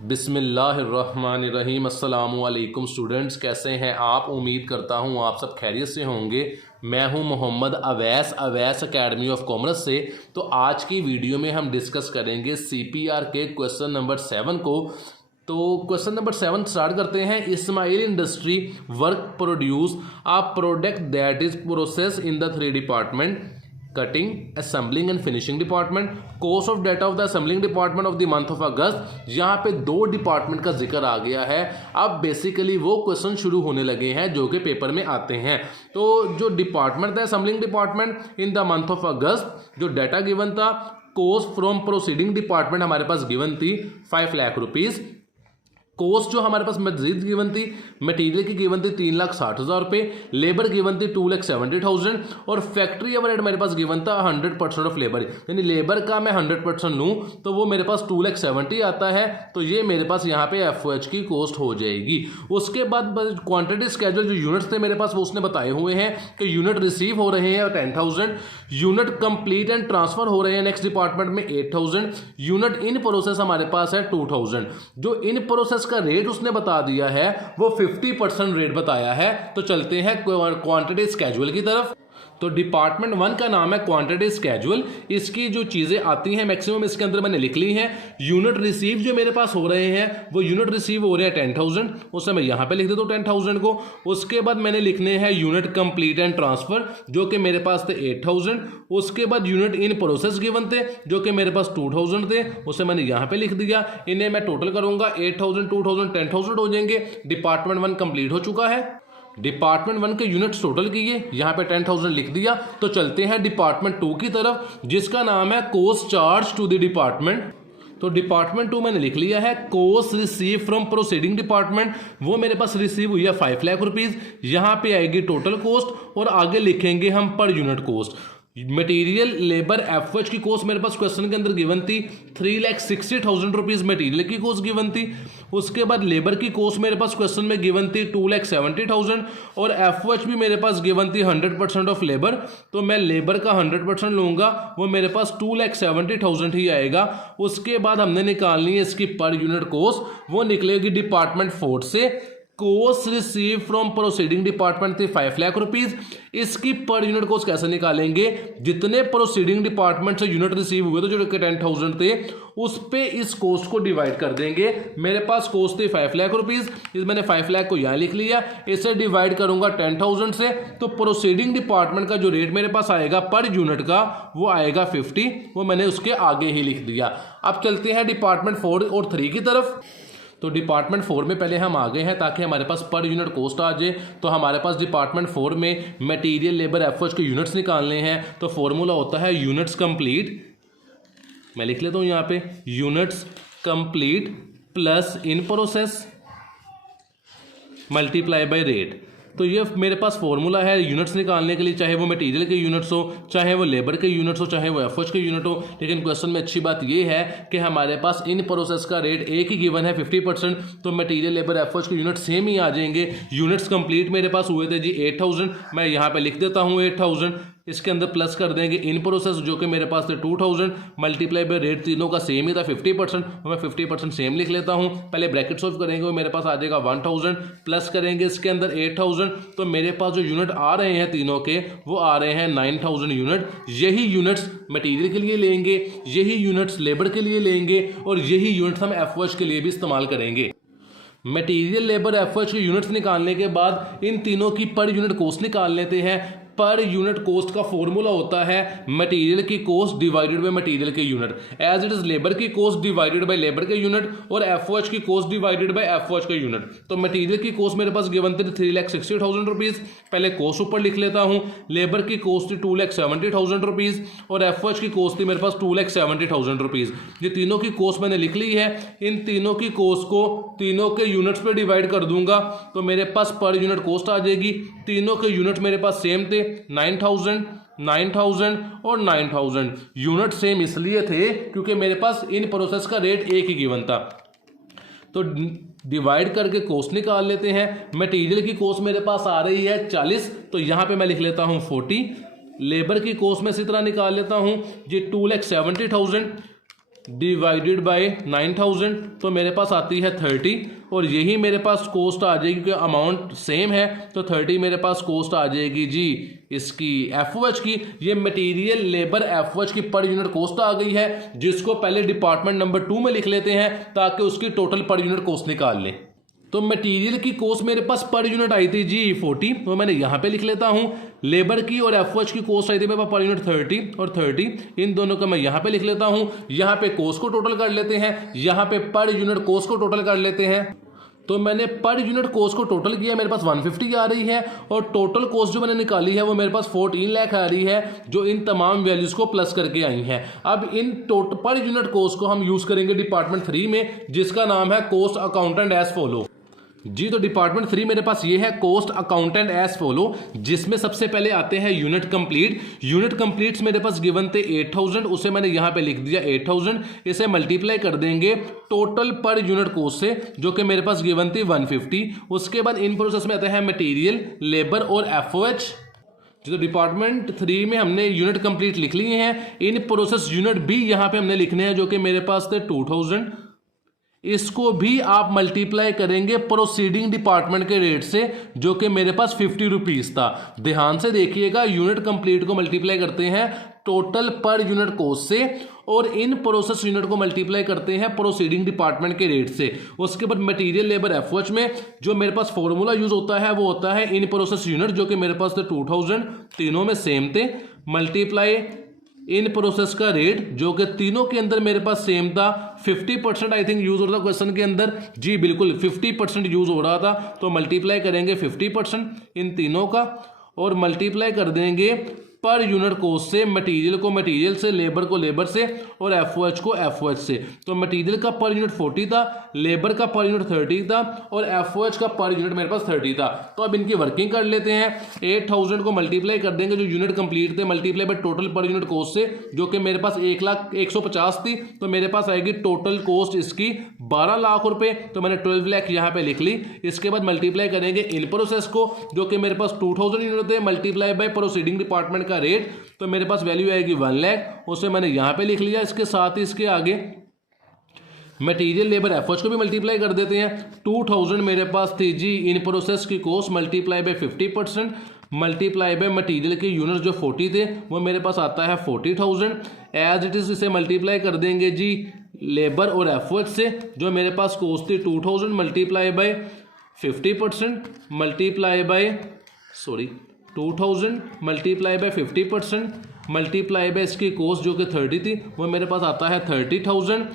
बिस्मिल्लाहिर्रहमानिर्रहीम। अस्सलामुअलैकुम स्टूडेंट्स, कैसे हैं आप? उम्मीद करता हूँ आप सब खैरियत से होंगे। मैं हूँ Mohammad Awais academy of commerce से। तो आज की वीडियो में हम डिस्कस करेंगे CPR के क्वेश्चन नंबर 7 को। तो क्वेश्चन नंबर 7 स्टार्ट करते हैं। Ismail industry work produce a product that is process in the 3 department cutting, assembling and finishing department. Cost of data of the assembling department of the month of अगस्त। यहाँ पे 2 department का जिक्र आ गया है। अब बेसिकली वो क्वेश्चन शुरू होने लगे हैं जो कि पेपर में आते हैं। तो जो डिपार्टमेंट था assembling department in the month of अगस्त, जो डाटा गिवन था कॉस्ट फ्रॉम प्रोसीडिंग डिपार्टमेंट हमारे पास गिवन थी 5 लाख रुपीज़। कॉस्ट जो हमारे पास मजीद गिवन थी, मटेरियल की गिवन थी 3,60,000 रुपये, लेबर गिवन थी 2,70,000 और फैक्ट्री ओवरहेड मेरे पास गिवन था 100% ऑफ लेबर। यानी लेबर का मैं 100% लूँ तो वो मेरे पास 2,70,000 आता है। तो ये मेरे पास यहाँ पे FOH की कॉस्ट हो जाएगी। उसके बाद क्वांटिटी स्केड्यूल जो यूनिट्स थे मेरे पास वो उसने बताए हुए हैं कि यूनिट रिसीव हो रहे हैं 10,000, यूनिट कंप्लीट एंड ट्रांसफर हो रहे हैं नेक्स्ट डिपार्टमेंट में 8,000, यूनिट इन प्रोसेस हमारे पास है 2,000। जो इन प्रोसेस का रेट उसने बता दिया है वो 50% रेट बताया है। तो चलते हैं क्वांटिटी स्केड्यूल की तरफ। तो डिपार्टमेंट 1 का नाम है क्वांटिटी स्केड्यूल। इसकी जो चीज़ें आती हैं मैक्सिमम इसके अंदर मैंने लिख ली हैं। यूनिट रिसीव जो मेरे पास हो रहे हैं वो यूनिट रिसीव हो रहे हैं 10,000, उससे मैं यहाँ पे लिख देता हूँ 10,000 को। उसके बाद मैंने लिखने हैं यूनिट कंप्लीट एंड ट्रांसफर जो कि मेरे पास थे 8,000। उसके बाद यूनिट इन प्रोसेस गिवन थे जो कि मेरे पास 2,000 थे, उसे मैंने यहाँ पे लिख दिया। इन्हें मैं टोटल करूँगा 8,000 2,000 10,000 हो जाएंगे। डिपार्टमेंट 1 कंप्लीट हो चुका है। डिपार्टमेंट 1 के यूनिट्स टोटल किए, यहाँ पे 10,000 लिख दिया। तो चलते हैं डिपार्टमेंट 2 की तरफ जिसका नाम है cost charge to the department. तो डिपार्टमेंट 2 मैंने लिख लिया है। Cost receive from proceeding department वो मेरे पास रिसीव हुई है 5 लाख रुपीज़। यहाँ पे आएगी टोटल कॉस्ट और आगे लिखेंगे हम per unit cost. Material labour FOH की कॉस्ट मेरे पास क्वेश्चन के अंदर गिवन थी 3,60,000 रुपीज़ मटेरियल की कॉस्ट गिवन थी। उसके बाद लेबर की कॉस्ट मेरे पास क्वेश्चन में गिवन थी 2,70,000 और FOH भी मेरे पास गिवन थी 100% ऑफ लेबर। तो मैं लेबर का 100% लूँगा, वो मेरे पास 2,70,000 ही आएगा। उसके बाद हमने निकालनी है इसकी पर यूनिट कॉस्ट, वो निकलेगी डिपार्टमेंट 4 से। Cost receive from proceeding department थी 5 लाख रुपीज़। इसकी पर यूनिट कॉस्ट कैसे निकालेंगे? जितने प्रोसीडिंग डिपार्टमेंट से यूनिट रिसीव हुए तो जो 10,000 थे उस पे इस कॉस्ट को डिवाइड कर देंगे। मेरे पास कॉस्ट थी 5 लाख रुपीज़, इस मैंने 5 लाख को यहाँ लिख लिया। इसे डिवाइड करूंगा 10,000 से तो प्रोसीडिंग डिपार्टमेंट का जो रेट मेरे पास आएगा पर यूनिट का वो आएगा 50, वो मैंने उसके आगे ही लिख दिया। अब चलते हैं डिपार्टमेंट 4 और 3 की तरफ। तो डिपार्टमेंट 4 में पहले हम आ गए हैं ताकि हमारे पास पर यूनिट कॉस्ट आ जाए। तो हमारे पास डिपार्टमेंट 4 में मटेरियल लेबर FOH के यूनिट्स निकालने हैं। तो फॉर्मूला होता है यूनिट्स कंप्लीट, मैं लिख लेता हूँ यहाँ पे units complete plus in process multiply by rate. तो ये मेरे पास फॉर्मूला है यूनिट्स निकालने के लिए, चाहे वो मटेरियल के यूनिट्स हो, चाहे वो लेबर के यूनिट्स हो, चाहे वो FOH के यूनिट हो। लेकिन क्वेश्चन में अच्छी बात ये है कि हमारे पास इन प्रोसेस का रेट एक ही गिवन है 50%। तो मटेरियल लेबर FOH के यूनिट सेम ही आ जाएंगे। यूनिट्स कंप्लीट मेरे पास हुए थे जी 8,000, मैं यहाँ पे लिख देता हूँ 8,000। इसके अंदर प्लस कर देंगे इन प्रोसेस जो कि मेरे पास थे 2,000 मल्टीप्लाई बाय रेट, तीनों का सेम ही था 50%, तो मैं 50% सेम लिख लेता हूँ। पहले ब्रैकेट सॉल्व करेंगे, वो मेरे पास आ जाएगा 1,000 प्लस करेंगे इसके अंदर 8,000। तो मेरे पास जो यूनिट आ रहे हैं तीनों के वो आ रहे हैं 9,000 यूनिट। यही यूनिट्स मटेरियल के लिए लेंगे, यही यूनिट्स लेबर के लिए लेंगे और यही यूनिट्स हम FOH के लिए भी इस्तेमाल करेंगे। मटेरियल लेबर FOH के यूनिट्स निकालने के बाद इन तीनों की पर यूनिट कॉस्ट निकाल लेते हैं। पर यूनिट कॉस्ट का फॉर्मूला होता है मटेरियल की कॉस्ट डिवाइडेड बाय मटेरियल के unit, as it is labour की कॉस्ट डिवाइडेड बाय लेबर के यूनिट और FOH की कॉस्ट डिवाइडेड बाय FOH के यूनिट। तो मटेरियल की कॉस्ट मेरे पास गिवन थी 3,60,000 रुपीज़, पहले कॉस्ट ऊपर लिख लेता हूँ। लेबर की कॉस्ट थी 2,70,000 रुपीज़ और FOH की कॉस्ट थी मेरे पास 2,70,000 रुपीज़। ये तीनों की कॉस्ट मैंने लिख ली है। इन तीनों की कॉस्ट को तीनों के यूनिट्स पे डिवाइड कर दूंगा तो मेरे पास पर यूनिट कॉस्ट आ जाएगी। तीनों के यूनिट मेरे पास सेम थे 9,000, 9,000 और 9,000। यूनिट सेम इसलिए थे क्योंकि मेरे पास इन प्रोसेस का रेट एक ही गिवन था। तो डिवाइड करके कॉस्ट निकाल लेते हैं। मटेरियल की कॉस्ट मेरे पास आ रही है 40, तो यहाँ पे मैं लिख लेता हूँ 40। लेबर की कॉस्ट में इसी तरह निकाल लेता हूँ जी 2,70,000 डिवाइडेड बाय 9000, तो मेरे पास आती है 30, और यही मेरे पास कॉस्ट आ जाएगी क्योंकि अमाउंट सेम है, तो 30 मेरे पास कॉस्ट आ जाएगी जी इसकी एफओएच की। ये मटेरियल लेबर एफओएच की पर यूनिट कॉस्ट आ गई है, जिसको पहले डिपार्टमेंट नंबर 2 में लिख लेते हैं ताकि उसकी टोटल पर यूनिट कॉस्ट निकाल लें। तो मटेरियल की कॉस्ट मेरे पास पर यूनिट आई थी जी 40, तो मैंने यहाँ पे लिख लेता हूँ। लेबर की और एफओएच की कॉस्ट आई थी मेरे पास पर यूनिट 30 और 30, इन दोनों का मैं यहाँ पे लिख लेता हूँ। यहाँ पे कॉस्ट को टोटल कर लेते हैं, यहाँ पे पर यूनिट कॉस्ट को टोटल कर लेते हैं। तो मैंने पर यूनिट कॉस्ट को टोटल किया, मेरे पास 150 आ रही है, और टोटल कॉस्ट जो मैंने निकाली है वो मेरे पास 14 लाख आ रही है, जो इन तमाम वैल्यूज को प्लस करके आई है। अब in total per unit cost को हम यूज करेंगे डिपार्टमेंट 3 में, जिसका नाम है कॉस्ट अकाउंटेंट एज फॉलो जी। तो डिपार्टमेंट 3 मेरे पास ये है कॉस्ट अकाउंटेंट एज फॉलो, जिसमें सबसे पहले आते हैं यूनिट कंप्लीट। यूनिट कंप्लीट्स मेरे पास गिवन थे 8000, उसे मैंने यहां पे लिख दिया 8000, इसे मल्टीप्लाई कर देंगे टोटल पर यूनिट कॉस्ट से, जो कि मेरे पास गिवन थी 150। उसके बाद इन प्रोसेस में आता है मटेरियल, लेबर और एफओएच। जो डिपार्टमेंट 3 में हमने यूनिट कंप्लीट लिख लिए हैं, इन प्रोसेस यूनिट भी यहां पे हमने लिखने हैं, जो कि मेरे पास थे 2000। इसको भी आप मल्टीप्लाई करेंगे प्रोसीडिंग डिपार्टमेंट के रेट से, जो कि मेरे पास 50 रुपीज था। ध्यान से देखिएगा, यूनिट कंप्लीट को मल्टीप्लाई करते हैं टोटल पर यूनिट कॉस्ट से, और इन प्रोसेस यूनिट को मल्टीप्लाई करते हैं प्रोसीडिंग डिपार्टमेंट के रेट से। उसके बाद मटेरियल, लेबर, एफओएच में जो मेरे पास फॉर्मूला यूज होता है वो होता है इन प्रोसेस यूनिट, जो कि मेरे पास थे 2000, तीनों में सेम थे, मल्टीप्लाई इन प्रोसेस का रेट, जो कि तीनों के अंदर मेरे पास सेम था। 50% आई थिंक यूज हो रहा था क्वेश्चन के अंदर, जी बिल्कुल 50% यूज हो रहा था, तो मल्टीप्लाई करेंगे 50% इन तीनों का, और मल्टीप्लाई कर देंगे पर यूनिट कॉस्ट से, मटेरियल को मटेरियल से, लेबर को लेबर से, और एफओएच को एफओएच से। तो मटेरियल का पर यूनिट 40 था, लेबर का पर यूनिट 30 था, और एफओएच का पर यूनिट मेरे पास 30 था। तो अब इनकी वर्किंग कर लेते हैं। 8000 को मल्टीप्लाई कर देंगे जो यूनिट कंप्लीट थे, multiply by total per unit cost से, जो कि मेरे पास 1,150 थी, तो मेरे पास आएगी टोटल कॉस्ट इसकी 12 लाख रुपए। तो मैंने 12 लाख यहाँ पे लिख ली। इसके बाद मल्टीप्लाई करेंगे इन प्रोसेस को, जो कि मेरे पास 2000 यूनिट थे, मल्टीप्लाई बाय प्रोसीडिंग डिपार्टमेंट का रेट, तो मेरे पास वैल्यू आएगी 1 लाख, उसे मैंने यहां पे लिख लिया। इसके साथ ही इसके आगे मटेरियल, लेबर, एफओएच को भी मल्टीप्लाई कर देते हैं। 2000 मेरे पास थी जी इन प्रोसेस की cost, multiply by 50%, multiply by material के यूनिट जो 40 थे, वो मेरे पास आता है 40,000। एज इट इज इसे मल्टीप्लाई कर देंगे जी लेबर और एफओएच से, जो मेरे पास कॉस्ट थी 2000, multiply by 50%, multiply by 2000 multiply by 50%, multiply by इसकी कॉस्ट जो कि 30 थी, वो मेरे पास आता है 30,000।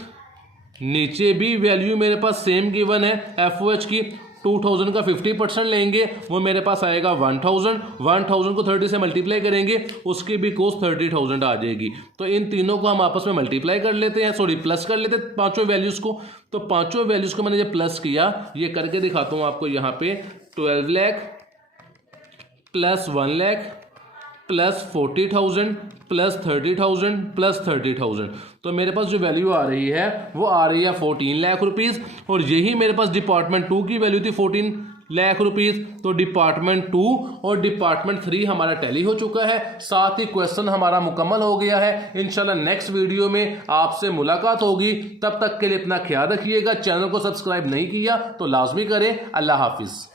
नीचे भी वैल्यू मेरे पास सेम गिवन है एफओएच की। 2000 का 50% लेंगे, वो मेरे पास आएगा 1000। 1000 को 30 से मल्टीप्लाई करेंगे, उसकी भी कॉस्ट 30,000 आ जाएगी। तो इन तीनों को हम आपस में मल्टीप्लाई कर लेते हैं, प्लस कर लेते हैं पांचों वैल्यूज को। तो पांचों वैल्यूज को मैंने जब प्लस किया, ये करके दिखाता हूं आपको यहाँ पे, 12 lakh plus 1 lakh plus 40,000 plus 30,000 plus 30,000, तो मेरे पास जो वैल्यू आ रही है वो आ रही है 14 लाख रुपीज़। और यही मेरे पास डिपार्टमेंट 2 की वैल्यू थी 14 लाख रुपीज़। तो डिपार्टमेंट 2 और डिपार्टमेंट 3 हमारा टैली हो चुका है, साथ ही क्वेश्चन हमारा मुकम्मल हो गया है। इंशाल्लाह नेक्स्ट वीडियो में आपसे मुलाकात होगी। तब तक के लिए अपना ख्याल रखिएगा। चैनल को सब्सक्राइब नहीं किया तो लाजमी करें। अल्लाह हाफिज़।